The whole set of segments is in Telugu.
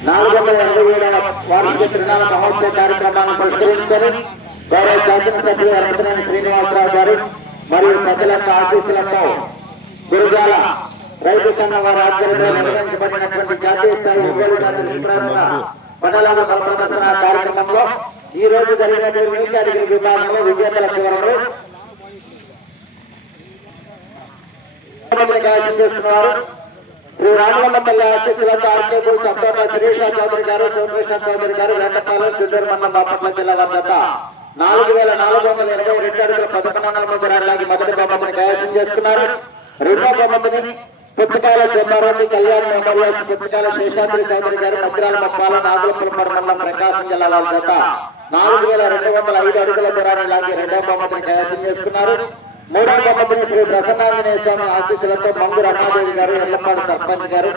నాలుగు వందల ఎనభై ఏడవ వార్షిక తిరునాళ్ళ మహోత్సవ కార్యక్రమాన్ని పురస్కరించుకొని గౌరవ శాసనసభ్యులు అనంతరం శ్రీనివాసరావు గారు మరియు పెద్దలకు ఆశీస్సులతో గురుజాల రైతు సంఘం వారి ఆధ్వర్యంలో నిర్వహించబడినటువంటి జాతీయ స్థాయి ఒంగోలు జాతీయ శుభ్రంగా మండలాల బల ప్రదర్శన కార్యక్రమంలో ఈ రోజు జరిగినటువంటి కేటగిరీ విభాగంలో విజేతల చేస్తున్నారు శ్రీ రామలమ్మపల్లి ఆశీస్సులతో ఆర్కేబుల్ సభ్యుల శిరీష చౌదరి గారు శివకృష్ణ చౌదరి గారు వేటపాలెం చిత్తూరు మండలం బాపట్ల జిల్లా వద్ద నాలుగు వేల నాలుగు వందల ఇరవై రెండు అడుగుల పదకొండు వందల మంది రాళ్ళకి మొదటి బహుమతిని కైవసం చేసుకున్నారు. రెండో బహుమతిని పుచ్చకాయల శివపార్వతి కళ్యాణ్ మెమోరియల్స్ పుచ్చకాయల శేషాద్రి చౌదరి గారు మద్రాల మప్పాల నాగులపురం మండలం ప్రకాశం జిల్లా వారి జత నాలుగు వేల రెండు వందల ఐదు అడుగుల దూరాన్ని లాగి రెండో బహుమతిని కైవసం చేసుకున్నారు. మూడవ బహుమతిని శ్రీ ప్రసన్నాంజనేయ స్వామి ఆశీస్సులతో మంగు రమాదేవి గారు ఎల్లపాడు సర్పంచ్ గారు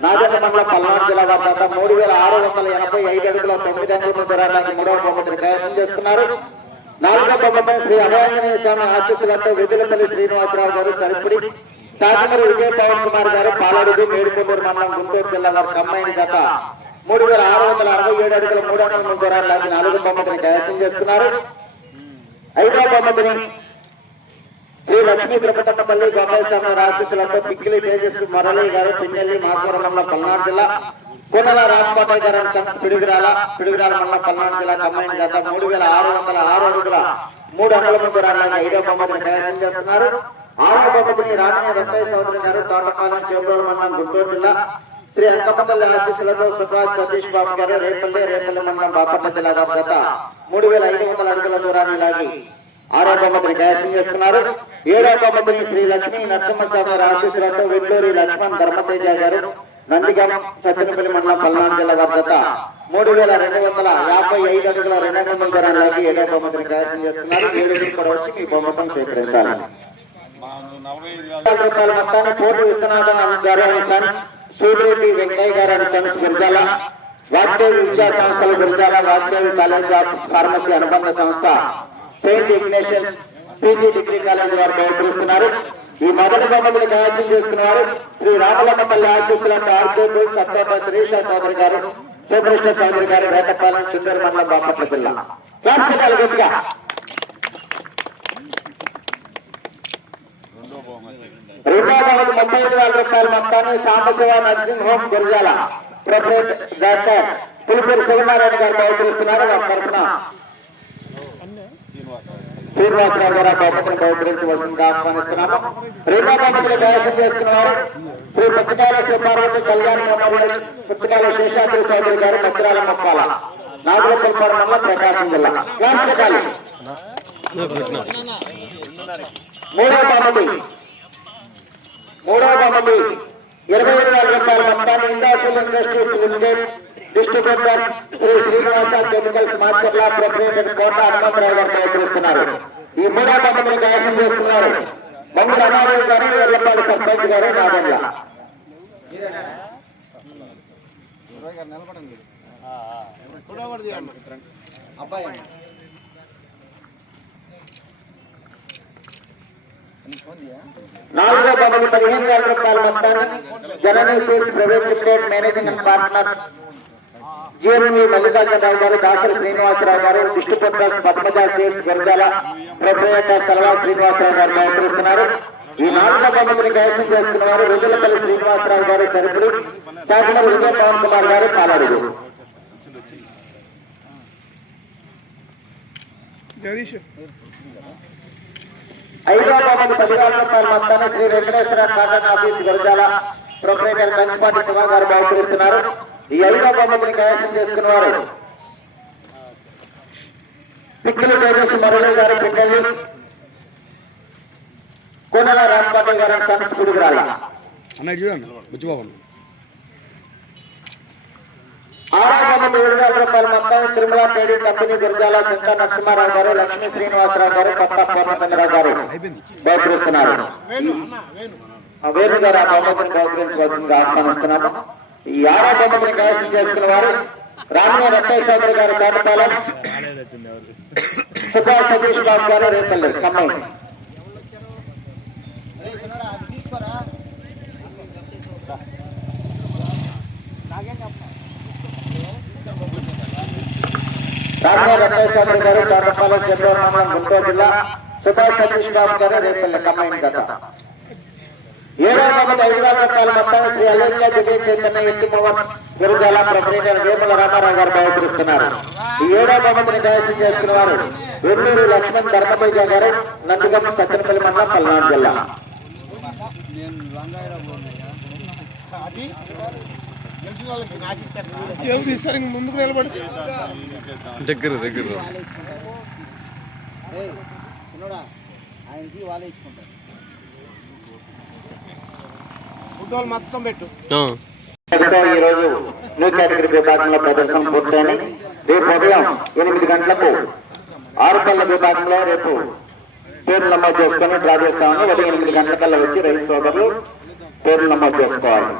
నాదన్న మండలం పల్నాడు జిల్లా వారి మూడు వేల ఆరు వందల ఎనభై ఐదు అడుగుల తొమ్మిది అంగుల దూరానికి మూడవ బహుమతిని కైవసం చేసుకున్నారు నాలుగవ బొమ్మతో శ్రీ అభయాంజనేయ స్వామి ఆశీస్సులతో వెదులపల్లి శ్రీనివాసరావు గారు సరిపడి సాగమరి విజయ పవన్ కుమార్ గారు పాలడుగు మేడుకొండూరు మండలం గుంటూరు జిల్లా వారి కమ్మాయిని గత మూడు వేల ఆరు వందల అరవై ఏడు అడుగుల మూడు వందల దూరానికి నాలుగు బొమ్మతిని కైవసం చేసుకున్నారు ఐదవ బొమ్మతిని శ్రీ లక్ష్మీ తిరుపతమ్మ తల్లి గోపాల పిక్కిలి తేజస్వి మురళి గారు పిన్నెల్లి మాసవరం పల్నాడు జిల్లా కొనల రామకోటయ్య గారు సన్స్ పిడుగురాల పిడుగురాల మండలం పల్నాడు జిల్లా కమ్మాయిని గత మూడు వేల ఆరు వందల ఆరు అడుగుల మూడు అంగుల ముందు రాళ్ళని ఐదో బొమ్మతిని కైవసం చేస్తున్నారు. ఆరో బొమ్మతిని రామయ్య వెంకయ్య సోదరి గారు తోటపాలెం చేపూరు మండలం గుంటూరు జిల్లా శ్రీ అంకమ్మతల్లి ఆశీస్సులతో సుభాష్ సతీష్ బాబు గారు రేపల్లి రేపల్లి మండలం బాపట్ల జిల్లా గారి గత మూడు వేల ఐదు వందల అడుగుల దూరాన్ని లాగి ఆరో బొమ్మతిని కైవసం చేస్తున్నారు ఏడో బొమ్మతిని శ్రీ లక్ష్మీ నరసింహస్వామి వారి ఆశీస్సులతో వెల్లూరి లక్ష్మణ్ ధర్మతేజ గారు నందిగం సత్యనపల్లి మండలం పల్నాడు జిల్లా వర్ధత మూడు వేల రెండు వందల యాభై ఐదు అడుగుల రెండు వందల దూరాన్ని ఏడో బొమ్మతిని కైవసం చేస్తున్నారు ఏడు కూడా వచ్చి మీ బొమ్మతం స్వీకరించాలి. రూపాయల మొత్తాన్ని కోటి విశ్వనాథన్ గారు అండ్ సన్స్ సూర్యరెడ్డి వెంకయ్య గారు అండ్ సన్స్ గురిజాల వాగ్దేవి విద్యా సంస్థలు Gurijala Vagdevi college of pharmacy అనుబంధ సంస్థ Saint Ignatius PG degree college వారు బహుకరిస్తున్నారు ఈ మొదటి బొమ్మలు కైవసం చేసుకున్నారు శ్రీ రామలమ్మపల్లి ఆశీస్సులతో ఆర్కేపు సత్తోట శ్రీష చౌదరి గారు శివకృష్ణ చౌదరి గారు వేటపాలెం చుందూరు మండలం బాపట్ల జిల్లా. పెట్టాలి గట్టిగా. ముప్పై ఐదు వేల రూపాయల మొత్తాన్ని Sambasiva nursing home Gurazala proprietor doctor Pulipuri Sivanarayana garu బహుకరిస్తున్నారు వారి తరఫున శ్రీనివాసరావు గారు ఆ బహుమతిని బహుకరించవలసిందిగా ఆహ్వానిస్తున్నాము రెండో బహుమతిని కైవసం చేసుకున్నారు. శ్రీ పుచ్చకాయల శ్రీపార్వతి కళ్యాణ్ మెమోరియల్ పుచ్చకాయల శేషాద్రి చౌదరి గారు మద్రాల మొప్పాల నాగులపల్లి మండలం ప్రకాశం జిల్లా. క్లాస్ పెట్టాలి మూడో బహుమతి మూడవ బహుమతి ఇరవై ఐదు వేల రూపాయల మొత్తాన్ని industrial industries limited distributors Sri Srinivasa chemicals Kota Hanumantharao garu ఈ చేస్తున్నారు. గారు సర్పంచ్ గారు నాగండ్ల నాలుగో పదవి పదిహేను వేల రూపాయల మొత్తాన్ని Janani private limited managing and partners GME Mallikarjunarao garu Dasari Srinivasarao garu distributors Padmaja sales Gurazala proprietor Salava Srinivasarao garu బహుకరిస్తున్నారు ఈ నాలుగో కైవసం చేసుకున్న వారు రుజులపల్లి శ్రీనివాసరావు గారు సరిపుడి శాసనరు విజయ పవన్ కుమార్ గారు జగదీష్. ఐదో బహుమతి పదివేల రూపాయల మొత్తాన్ని Sri Venkateswara cotton office Gurazala proprietor Kanchipati Siva garu బహుకరిస్తున్నారు. ఈ ఐదో బహుమతిని కైవసం చేసుకున్న వారు పిక్కిలి తేజస్ మురళి గారు పిక్కల్లి కోనల రాంపాటి గారు సన్స్ చూడండి బుచ్చిబాబు రూపాయల మొత్తం తిరుమల ట్రేడింగ్ కంపెనీ గురజాల శంకర్ నరసింహారావు గారు లక్ష్మీ శ్రీనివాసరావు గారు కొత్త పూర్ణచంద్రరావు గారు బహుకరిస్తున్నారు ఆ వేరు గారు ఆ బహుమతిని బహుకరించవలసిందిగా ఆహ్వానిస్తున్నాము. ఈ ఆరాటమ్మని కైవసం చేసుకున్న వారు రామణ వెంకటేశ్వర గారు కాటపాలెం సుభాష్ సతీష్ బాబు గారు రేపల్లి ఖమ్మం. రామణ వెంకటేశ్వర గారు కాటపాలెం చంద్రరామన్ గుంటూరు జిల్లా సుభాష్ సతీష్ బాబు గారు రేపల్లి ఖమ్మం గత. ఏడవ మంది ఐదుగురు రూపాయల మొత్తం శ్రీ అలేఖ్య దివ్య చైతన్య ఎట్టి పవర్ గురుజాల ప్రొపరేటర్ వేముల రామారావు గారు బయటరిస్తున్నారు ఈ ఏడవ మందిని దయచేసి చేస్తున్నారు వెల్లూరు లక్ష్మణ్ ధర్మతేజ గారు నందిగం సత్తెనపల్లి మండలం పల్నాడు జిల్లా. ముందుకు నిలబడి దగ్గర దగ్గర ఫోటోలు మొత్తం పెట్టు. ఇక్కడితో ఈ రోజు న్యూ కేటగిరీ విభాగంలో ప్రదర్శన పూర్తయిన రేపు ఉదయం ఎనిమిది గంటలకు ఆరుపల్ల విభాగంలో రేపు పేర్లు నమోదు చేసుకొని డ్రా చేస్తామని ఉదయం ఎనిమిది గంటలకల్లా వచ్చి రైతు సోదరులు పేర్లు నమోదు చేసుకోవాలి.